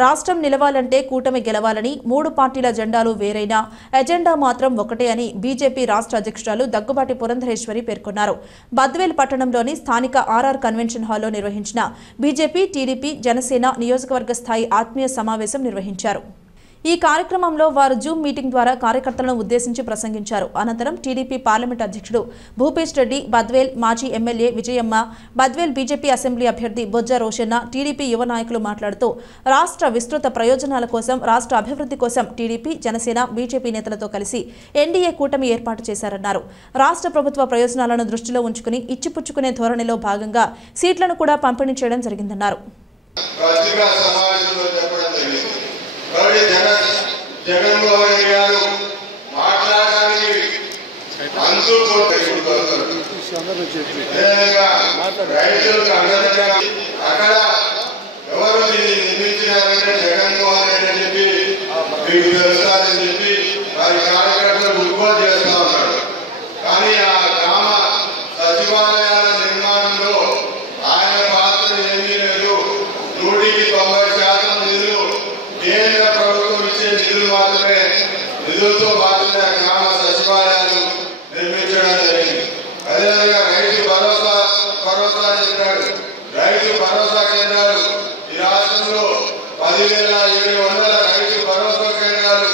రాష్ట్రం నిలవాలంటే కూటమి గెలవాలని, 3 పార్టీల జెండాలు వేరైనా ఎజెండా మాత్రం ఒకటే అని బీజేపీ రాష్ట్ర అధ్యక్షురాలు దగ్గుబాటి పురంధరేశ్వరి పేర్కొన్నారు. బద్వేల్ పట్టణంలోని స్థానిక ఆర్ఆర్ కన్వెన్షన్ హాల్లో నిర్వహించిన బీజేపీ, టీడీపీ, జనసేన నియోజకవర్గ స్థాయి ఆత్మీయ సమావేశం నిర్వహించారు. ఈ కార్యక్రమంలో వారు జూమ్ మీటింగ్ ద్వారా కార్యకర్తలను ఉద్దేశించి ప్రసంగించారు. అనంతరం టీడీపీ పార్లమెంట్ అధ్యక్షుడు భూపేష్ రెడ్డి, బద్వేల్ మాజీ MLA Vijayamma, Badvel BJP assembly అభ్యర్థి బొజ్జ రోషన్న, టీడీపీ యువ నాయకులు మాట్లాడుతూ రాష్ట్ర విస్తృత ప్రయోజనాల కోసం, రాష్ట్ర అభివృద్ధి కోసం టీడీపీ, జనసేన, బీజేపీ నేతలతో కలిసి ఎన్డీఏ కూటమి ఏర్పాటు చేశారన్నారు. రాష్ట్ర ప్రభుత్వ ప్రయోజనాలను దృష్టిలో ఉంచుకుని ఇచ్చిపుచ్చుకునే ధోరణిలో భాగంగా సీట్లను కూడా పంపిణీ చేయడం జరిగిందన్నారు. జగన్మోహన్ రెడ్డి గారు మాట్లాడడానికి రైతులకు అండగా అక్కడ ఎవరు దీన్ని నిర్మించినారంటే జగన్మోహన్ రెడ్డి అని చెప్పి మీకు తెలుస్తారని చెప్పి వారి కార్యకర్తలు ఉద్భవం చేస్తా ఉన్నాడు. కానీ ఆ గ్రామ సచివాలయాల నిర్మాణంలో ఆయన పాత్ర ఏమీ లేదు. 190% నిధులు కేంద్ర ప్రభుత్వం ఇచ్చే నిధులు మాత్రమే, నిధులతో మాత్రమే గ్రామ సచివాలయాలు నిర్మించడం జరిగింది. అదేవిధంగా రైతు భరోసా చెప్పాడు. రైతు భరోసా కేంద్రాలు ఈ రాష్ట్రంలో 10,700 రైతు భరోసా కేంద్రాలు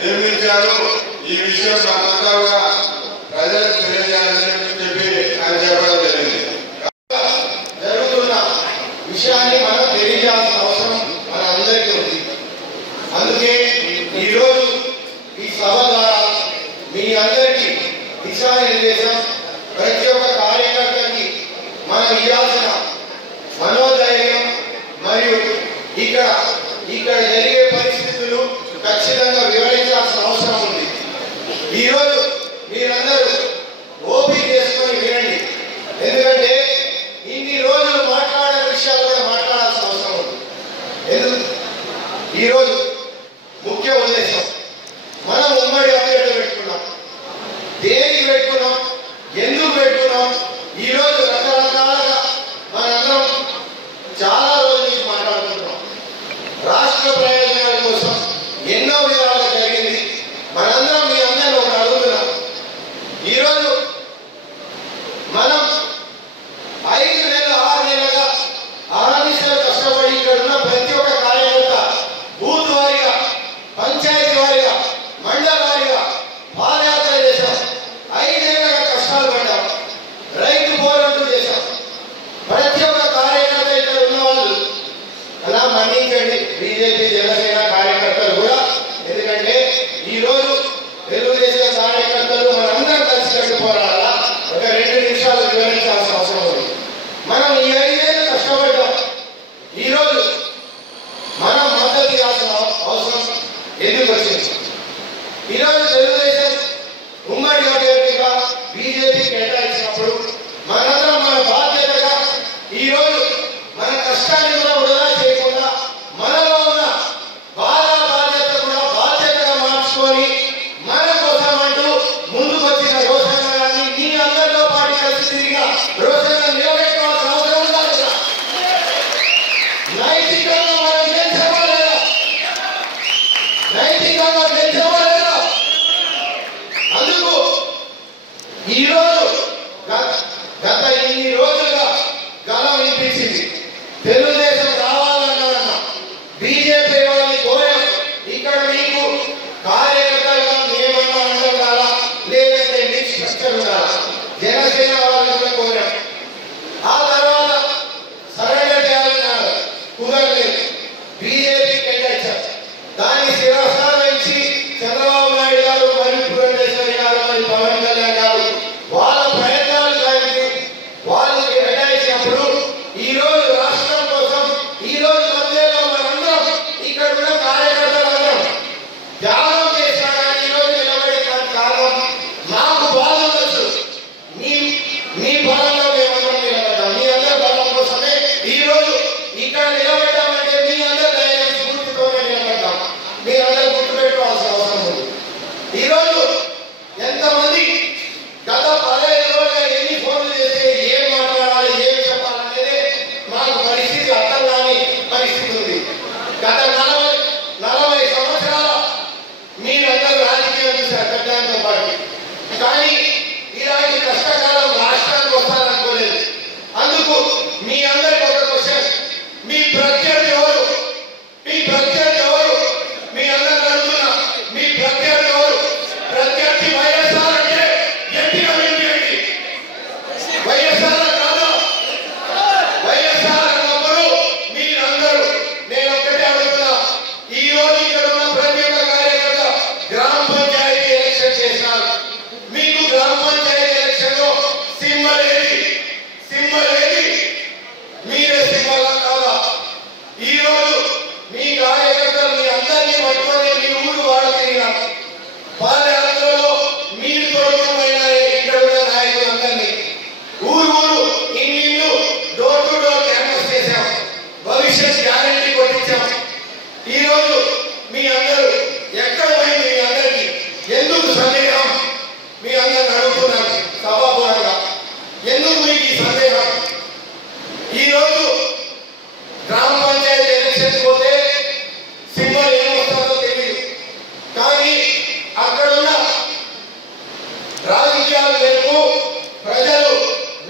నిర్మించారు. ఈ విషయం మనమంతా ప్రజలకు తెలియజేయాలని చెప్పి ఆయన చెప్పడం జరిగింది. జరుగుతున్న విషయాన్ని మనం తెలియజేయాల్సిన అవసరం మన అందరికీ ఉంది. అందుకే ఈరోజు ఈ సభ ద్వారా మీ అందరికీ దిశానిర్దేశం, ప్రతి ఒక్క కార్యకర్తకి మనం ఇవ్వాల్సిన మనోధైర్యం మరియు ఇక్కడ జరిగే పరిస్థితులు ఖచ్చితంగా వివరించాల్సిన అవసరం ఉంది. ఈరోజు మీరందరూ ఓపిక చేసుకొని వినండి. ఎందుకంటే ఇన్ని రోజులు మాట్లాడే విషయాలు కూడా మాట్లాడాల్సిన అవసరం ఉంది. ఈరోజు ముఖ్య ఉద్దేశం, మనం ఉమ్మడి అభ్యర్థులు పెట్టుకున్నాం. దేనికి పెట్టుకున్నాం, ఎందుకు పెట్టుకున్నాం? ఈరోజు రకరకాలుగా మనందరం చాలా రోజుల నుంచి మాట్లాడుకుంటున్నాం. రాష్ట్ర ప్రయోజనాల కోసం ఎన్నో విధాలుగా జరిగింది. మనందరం మీ అందరినీ ఒకటి అడుగుతున్నాం. ఈరోజు మనం 5 నెలలు 6 నెలలుగా ఆర్నిసలు కష్టపడి ఇక్కడ ఉన్న ప్రతి ఒక్క కార్యకర్త బూత్ వారీగా, పంచాయతీ వారీగా, మండల వారీగా పాదయాత్ర చేశాం. 5 నెలలుగా కష్టాలు పడ్డాం. రైతు పోరాటం చేశాం. ప్రతి ఒక్క కార్యకర్త ఇక్కడ ఉన్న వాళ్ళు అలా మన్నించండి, బీజేపీ, జనసేన కార్యకర్తలు కూడా. ఎందుకంటే ఈరోజు తెలుగుదేశం కార్యకర్తలు మనందరం కలిసి పోరాడాలా. ఒక 2 నిమిషాలు వివరించాల్సిన అవసరం ఉంది. మనం ఈ 5 ఏళ్ళు కష్టపడ్డాం. ఈరోజు మనం మద్దతు ఇవ్వాల్సిన అవసరం ఎందుకు వచ్చింది? ఈరోజు తెలుగుదేశం ఉమ్మడి అభ్యర్థిగా బీజేపీ కేటాయించినప్పుడు మనందరం మన బాధ్యతగా ఈరోజు మన కష్టాన్ని కూడా వృధా చేయకుండా మనలో ఉన్న బాధ్యత కూడా బాధ్యతగా మార్చుకొని మన కోసం అంటూ ముందుకు వచ్చిన రోషన్న గారిని మీ అందరితో పాటు కలిసి తిరిగిన రోషన్న నిలబెట్టుకోవాల్సిన అవసరం ఉండాలి. నైతికంగా మనం గెలిచేవాళ్ళేనా? నైతికంగా గెలిచేవాళ్ళేనా? అందుకు ఈరోజు గత ఇన్ని రోజులుగా గలం వినిపించింది. తెలుగుదేశం రావాలన్నా బీజేపీ వాళ్ళని కోరాం. ఇక్కడ మీకు కార్యకర్తలుగా మేమన్నా ఉండాలా, లేదంటే మీకు స్ట్రక్చర్ ఉండాలా? జనసేన వాళ్ళని కూడా కోరాం. ఆ తర్వాత సరెండర్ చేయాలన్నారు, కుదరలేదు. బీజేపీ కేటాయించారు. దాన్ని శిరసావహించి చంద్రబాబు నాయుడు గారు, మరియు పురంధేశ్వరి గారు, మరియు పవన్ కళ్యాణ్ గారు వాళ్ళ ప్రయత్నాలు కలిగి వాళ్ళు కేటాయించినప్పుడు ఈరోజు రాష్ట్రం కోసం ఈరోజు మధ్యలో మనందరం ఇక్కడ ఉన్న కార్యకర్తలందరం త్యాగం చేశారు. ఈరోజు నిలబడిన కారణం మాకు బాధ ఉండొచ్చు, మీ బలంలో మేమందరం నిలబడ్డాం. మీ అందరి బలం కోసమే ఈరోజు ఇక్కడ నిలబడ్డామంటే మీ అందరి ధైర్యం ఈరోజు మీ అందరూ ఎక్కడ పోయి మీ అందరికీ ఎందుకు సందేహం మీ అందరు అడుగుతున్నారు సభాపూర్వకంగా ఎందుకు మీకు ఈ సందేహం? ఈరోజు గ్రామ పంచాయతీ ఎలక్షన్ పోతే సింబల్ ఏమొస్తుందో తెలియదు, కానీ అక్కడున్న రాజకీయాలు వైపు ప్రజలు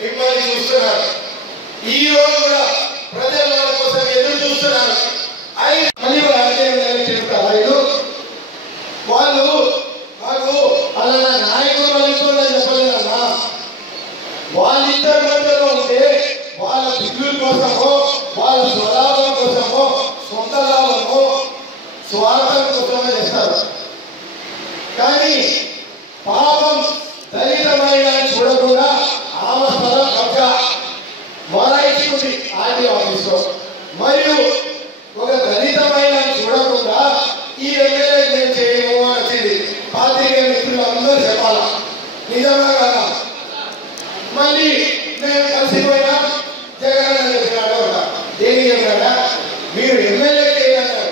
మిమ్మల్ని చూస్తున్నారు. ఈ రోజు కూడా ప్రజల కోసం ఎదురు చూస్తున్నారు. వాళ్ళు మాకు అలా నాయకులు వాళ్ళని చెప్పలేదన్నా, వాళ్ళిద్దరి మధ్యలో ఉంటే వాళ్ళ బిల్లుల కోసమో వాళ్ళ స్వలాభం కోసమో సొంత లాభమో స్వార్థం కోసమో చేస్తారు. కానీ పాపం దళితమైన చూడకుండా ఆమె స్థలం కబ్జా మొరాయించుకుంది ఆర్టీ ఆఫీస్లో. మరియు ఒక దళితమైన చూడకుండా ఈ ఎమ్మెల్యే నేను చేయము అని వచ్చింది. పార్టీకి మిత్రులు అందరూ చెప్పాలా, నిజమా కదా? మళ్ళీ మేము కలిసిపోయినా జగన్ అని చెప్పినాడు. దేని చెప్పాడా? మీరు ఎమ్మెల్యే చేయాలన్నారు.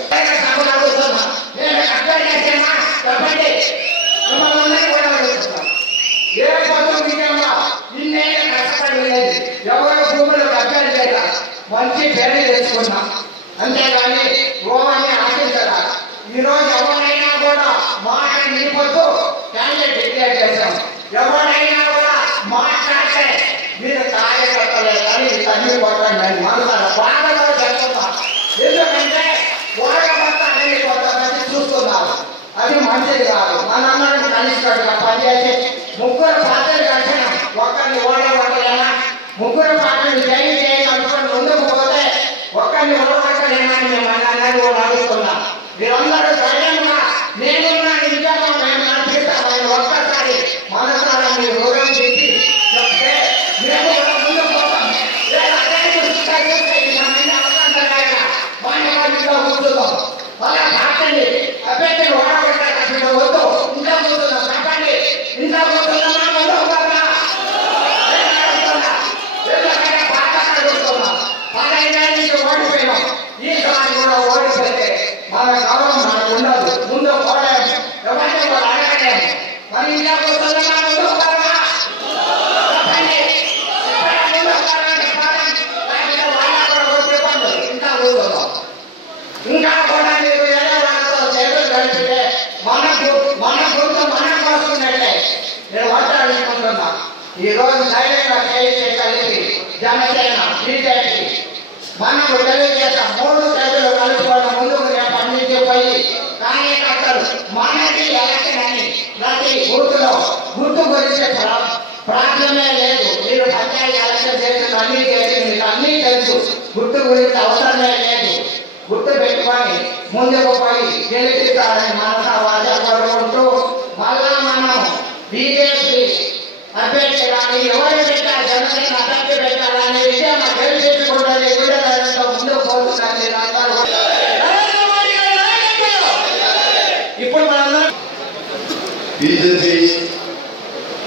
ఎవరు భూములు కబ్జాలు చేయక మంచి పేరు తెచ్చుకున్నా, అంతేగాని గోవాన్ని ఆశించారా? ఈరోజు ఎవరైనా కూడా మాట నిలిపొద్దు క్యాండిడేట్ డిక్లేర్ చేశాం. ఎవరైనా కూడా మాట్లాడితే మీరు కార్యకర్తలే కానీ తల్లి కొట్టండి అని మనసారా బాధలో చెప్తున్నా. ఎందుకంటే వాళ్ళ భర్త అనేది కొంతమంది చూస్తున్నారు, అది మంచిది కాదు. మనందరం కలిసికట్టుగా పనిచేసి ముగ్గురు పార్టీలు కలిసిన ఒక్కరిని ఓడగొట్టలేమా? ముగ్గురు పార్టీలు జైలు చేయగలుగుకొని ముందుకు పోతే ఒక్కరిని ఓడగొట్టలేమా అని మేము అందరూ కూడా అడుగుతున్నా. మీరందరూ ధైర్యంగా నేనున్నా నిజంగా మేము నడిపిస్తామని ఒక్కసారి మనసారా మీరు హృదయం చేసి చెప్తే మేము కూడా ముందుకు పోతాం. కూర్చుందాం అలా పార్టీని అభ్యర్థిని ఓడగొట్టే వద్దు. ఇంకా కూర్చున్నాం చెప్పండి, ఇంకా కూర్చున్నామా? ముందుకు పోతా ఓడిపోయినాం. ఈసారి కూడా ఓడిపోతే మన గౌరవం మనకు ఉండదు. ముందు పోలేము, ఎవరిని కూడా అడగలేము. మరి ఇంకా కూర్చున్నామా? ముందుకు పోతా ఇంకా కూర్చున్నాం. ఇంకా కూడా మీరు వేరే వాళ్ళతో చేతులు కలిపితే మన గుర్తు మనం కోసుకున్నట్లే నేను మాట్లాడుకుంటున్నా. ఈ రోజు ధైర్యంగా చేసి కలిపి జనసేన బీజేపీ మనకు తెలియజేస్తాం. 3 చేతులు కలుపుకోవడం ముందుకు పండించిపోయి కార్యకర్తలు మనకి ఎలక్షన్ అని ప్రతి బూత్లో గుర్తు గురించి ప్రాబ్లమే లేదు. మీరు పంచాయతీ ఎలక్షన్ చేసిన అన్ని చేసి మీకు అన్నీ తెలుసు. గుర్తు గురించి అవసరమే లేదు. గుర్తు పెట్టుకొని ముందుకు పోయి గెలిపిస్తారని మనసా వాదపడుకుంటూ మళ్ళా మనం బీజేపీ అభ్యర్థి కానీ ఎవరు పెట్టారు జనసేన అభ్యర్థి పెట్టారనే విషయం గెలిపించుకుంటుంది. గుండెలతో ముందుకు పోతున్నారు. ఇప్పుడు మనందరం బీజేపీ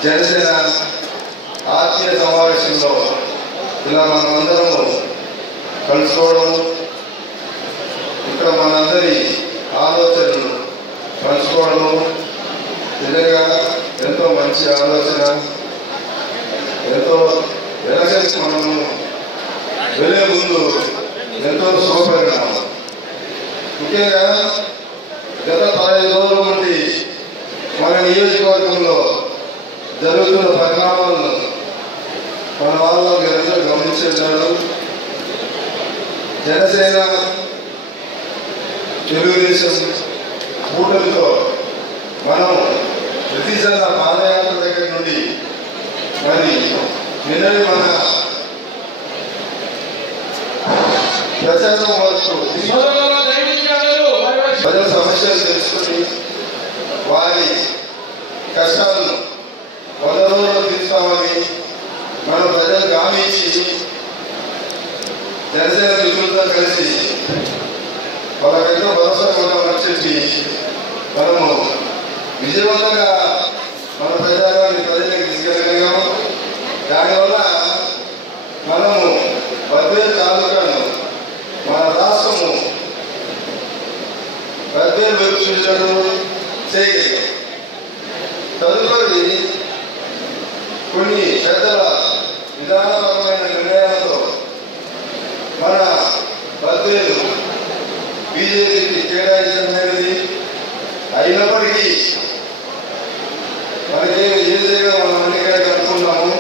జనసేన ఆత్మీయ సమావేశంలో ఇలా మనమందరము కలుసుకోవడం, ఇక్కడ మనందరి ఆలోచనలు పంచుకోవడము నిజంగా ఎంతో మంచి ఆలోచన. ఎంతో ఎలక్షన్స్ మనము వెళ్ళే ముందు ఎంతో శుభపరిణామం. ముఖ్యంగా గత 15 రోజుల నుండి మన నియోజకవర్గంలో జరుగుతున్న పరిణామాలను మన వాళ్ళు మీరందరూ గమనించారు. జనసేన తెలుగుదేశం కూటమితో మనం ప్రతిసారి పాదయాత్ర దగ్గర నుండి మరి నిన్నటి మన ప్రచారం వరకు ప్రజల సమస్యలు తెలుసుకుని వారి కష్టాలను 100 రోజుల్లో తీర్చామని మనం ప్రజలకు హామీ ఇచ్చి జనసేన మిత్రులతో కలిసి వాళ్ళకెంతో భరోసా కొట్టామని చెప్పి మనము విజయవంతంగా మన ప్రజాన్ని ప్రజలకు తీసుకెళ్ళగలిగాము. దానివల్ల మనము బద్వేలు తాలూకాను మన రాష్ట్రము బద్వేలు వైపు చూసినట్టు చేయగలిగాం. తదుపరి కొన్ని పెద్దల విధానపరమైన నిర్ణయాలతో మన బద్వేలు బీజేపీకి కేటాయించడమైనది. అయినప్పటికీ మనకేమి ఏదైనా మనం ఎన్నికలకు అనుకున్నాము,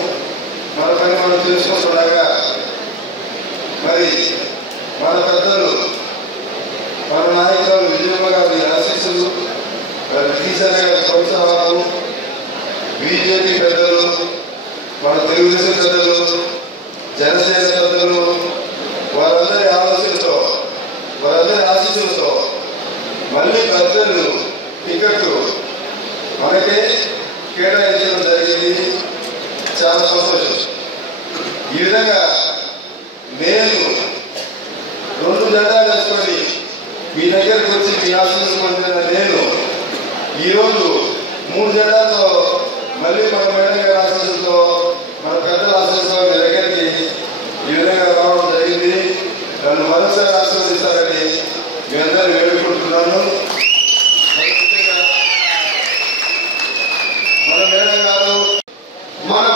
మన పని మనం తెలుసుకుంటుండగా మరి మన పెద్దలు మన నాయకులు విజయమ్మ గారి ఆశీస్సులు, కిషన్ గారి ప్రోత్సాహాలు, బీజేపీ పెద్దలు, మన తెలుగుదేశం పెద్దలు, జనసేన పెద్దలు, వారందరి ఆశీస్సులతో మళ్ళీ బద్వేలు టికెట్ మనకే కేటాయించడం జరిగింది. చాలా సంతోషం. ఈ విధంగా నేను 2 జెండాలు వేసుకొని మీ దగ్గరకు వచ్చి మీ ఆశీస్సులు పొందిన నేను ఈరోజు 3 జెండాలతో మళ్ళీ మన మేడం గారి ఆశీస్సులతో, మన పెద్దల ఆశీస్సులతో మీ దగ్గరికి ఈ విధంగా రావడం జరిగింది. నన్ను మరోసారి ఆశీర్వదిస్తారని మీ అందరినీ వేడుకుంటున్నాను. మన మేడం గారు మనం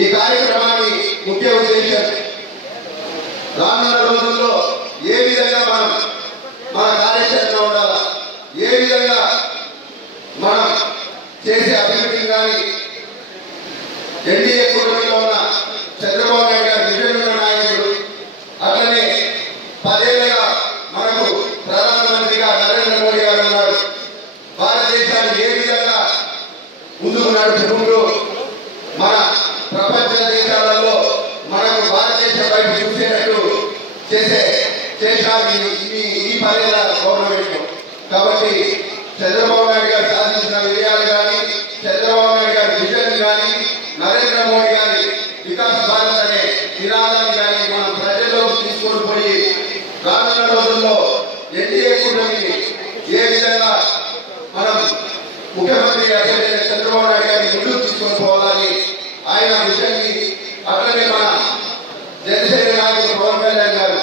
ఈ కార్యక్రమాన్ని ముఖ్య ఉద్దేశం రానున్న రోజుల్లో ఏ విధంగా మనం మన కార్యాచరణ ఉండాలా, ఏ విధంగా మనం చేసే అభివృద్ధిని కానీ ఎన్డీఏ కూటమిలో ఉన్న చంద్రబాబు నాయుడు గారు నిజమైన నాయకుడు, అట్లనే 10 ఏళ్ళగా మనకు ప్రధానమంత్రిగా నరేంద్ర మోడీ గారు ఉన్నారు. భారతదేశాన్ని ఏ విధంగా ముందుకు నడుపుకుంటూ మన ప్రపంచ దేశాలలో మనకు భారతదేశం వైపు చూసేటట్టు చేశారు ఈ 10 ఏళ్ళ గవర్నమెంట్. కాబట్టి చంద్రబాబు నాయుడు గారు సాధించిన విజయాలు కానీ, చంద్రబాబు నాయుడు గారి విజన్ కానీ, నరేంద్ర మోడీ గారి వికాస్ భారత్ అనే నినాదాన్ని కానీ మనం ప్రజల్లోకి తీసుకొని పోయి రానున్న రోజుల్లో ఎన్డీఏ కూటమిని ఏ విధంగా మనం ముఖ్యమంత్రి అభ్యర్థి చంద్రబాబు నాయుడు గారిని ముందుకు తీసుకొని పోవాలని ఆయన విజన్ని, అట్లనే మన జనసేన నాయకుడు పవన్ కళ్యాణ్ గారు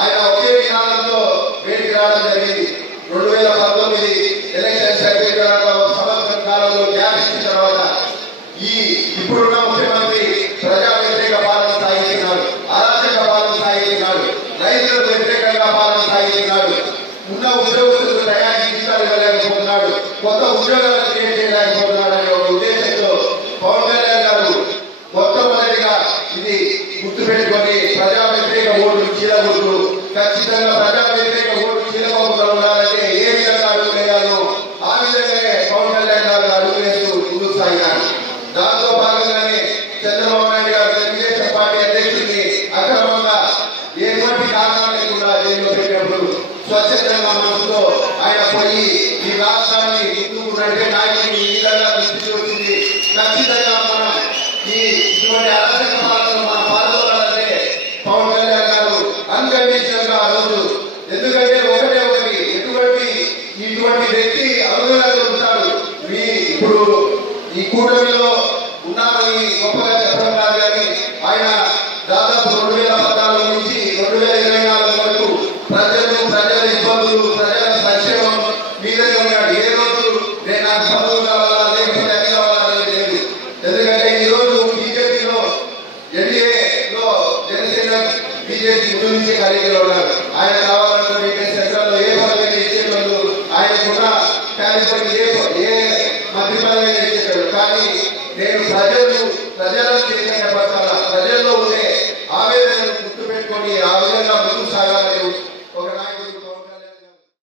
ఆయన ఒకే విధానంతో బయటికి రావడం జరిగింది. 2019 ఎలక్షన్స్ అయిపోయిన తర్వాత సంవత్సరం కాలంలో గ్యాప్ ఇచ్చిన తర్వాత ఇప్పుడున్న ముఖ్యమంత్రి ప్రజా వ్యతిరేక పాలన సాగిస్తున్నాడు, అరాచక పాలన సాగిస్తున్నాడు, రైతులకు వ్యతిరేకంగా పాలన సాగిస్తున్నాడు, ఉన్న ఉద్యోగస్తులకు తయారీ జీతాలు ఇవ్వలేకపోతున్నాడు, కొత్త ఉద్యోగాలు క్రియేట్ చేయలేకపోతున్నాడు అనే ఒక ఉద్దేశంతో పవన్ కళ్యాణ్ గారు మొట్టమొదటిగా ఇది గుర్తుపెట్టుకొని ప్రజా వ్యతిరేక ఓట్లు చీలగొట్టు, ఖచ్చితంగా ప్రజా వ్యతిరేక ఓట్లు చీలగొట్టులో ఉండాలంటే ఏ విధంగా అడుగు వేయాలో ఆ విధంగానే పవన్ కళ్యాణ్ గారు అడుగు వేస్తూ ముందుకు సాగినారు. దాంతో భాగంగానే చంద్రబాబు నాయుడు గారు తెలుగుదేశం పార్టీ అధ్యక్షుడిని అక్రమంగా ఎటువంటి కారణం లేకుండా జైల్లో పెట్టినప్పుడు స్వచ్ఛందంగా మనసుతో ఆయన పోయి ఈ రాష్ట్రాన్ని ముందుకు నడిపే నాయకుడిని ఈ విధంగా తీసుకొచ్చింది. ఖచ్చితంగా మనం ఇటువంటి అరాచక పాలనలో మనం పాల్గొనాలంటే పవన్ కళ్యాణ్ గారు అన్కండిషనల్ గా ఆ రోజు, ఎందుకంటే ఒకటి ఇటువంటి వ్యక్తి అరుదుగా దొరుకుతాడు. ఇప్పుడు ఈ కూటమిలో ఉన్నామని గొప్పగా చెప్పడం కాదు, కానీ ఆయన దాదాపు 2014 నుంచి 2024 వరకు ప్రజల ఇబ్బందులు, ప్రజల సంక్షేమం మీదనే ఉన్నాడు. ఏ రోజు నేను నాకు పదవులు కావాలా లేకపోతే అది కావాలని లేదు. ఎందుకంటే ఈ రోజు బీజేపీలో ఎన్డీఏలో జనసేన బీజేపీ ముందు నుంచి ఖాళీగా ఉన్నారు. ఆయన కావాలంటే మీకు సెంట్రల్లో ఏ పదవి ఇచ్చేటోళ్ళు, ఆయనకున్న క్యాలిఫర్ ఏ మంత్రి పదవి ఇచ్చేటోళ్ళు. కానీ నేను ప్రజలను చైతన్యపరచాలా,